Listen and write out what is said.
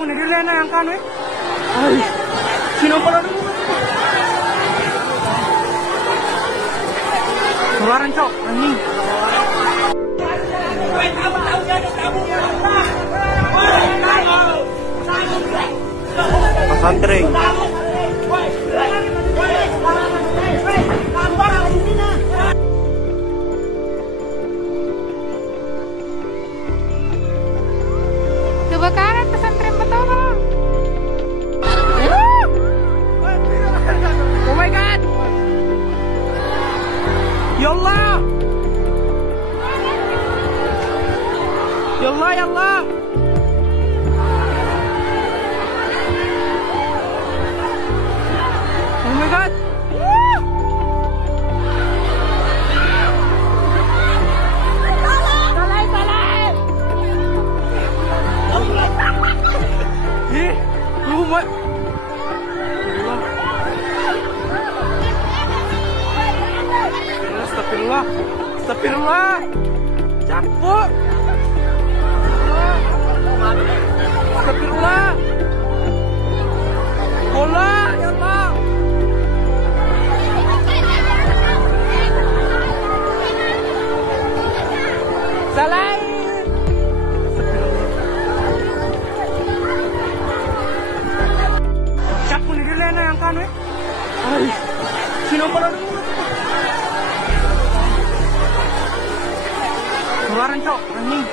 punya diri na yang kan eh. Ay, sino pala dulu? Keluaran cok, anjing. Pasantren. Kebakaran pesantren Betoro. Oh my god. Ya Allah. Ya Allah, ya Allah. Oh my god. Rumah. Astagfirullah. Astagfirullah. Capek. Astagfirullah. Allah, ya Allah. Salah. Yang kan eh. Ay, sino pala dulu? Keluaran cok, anjing.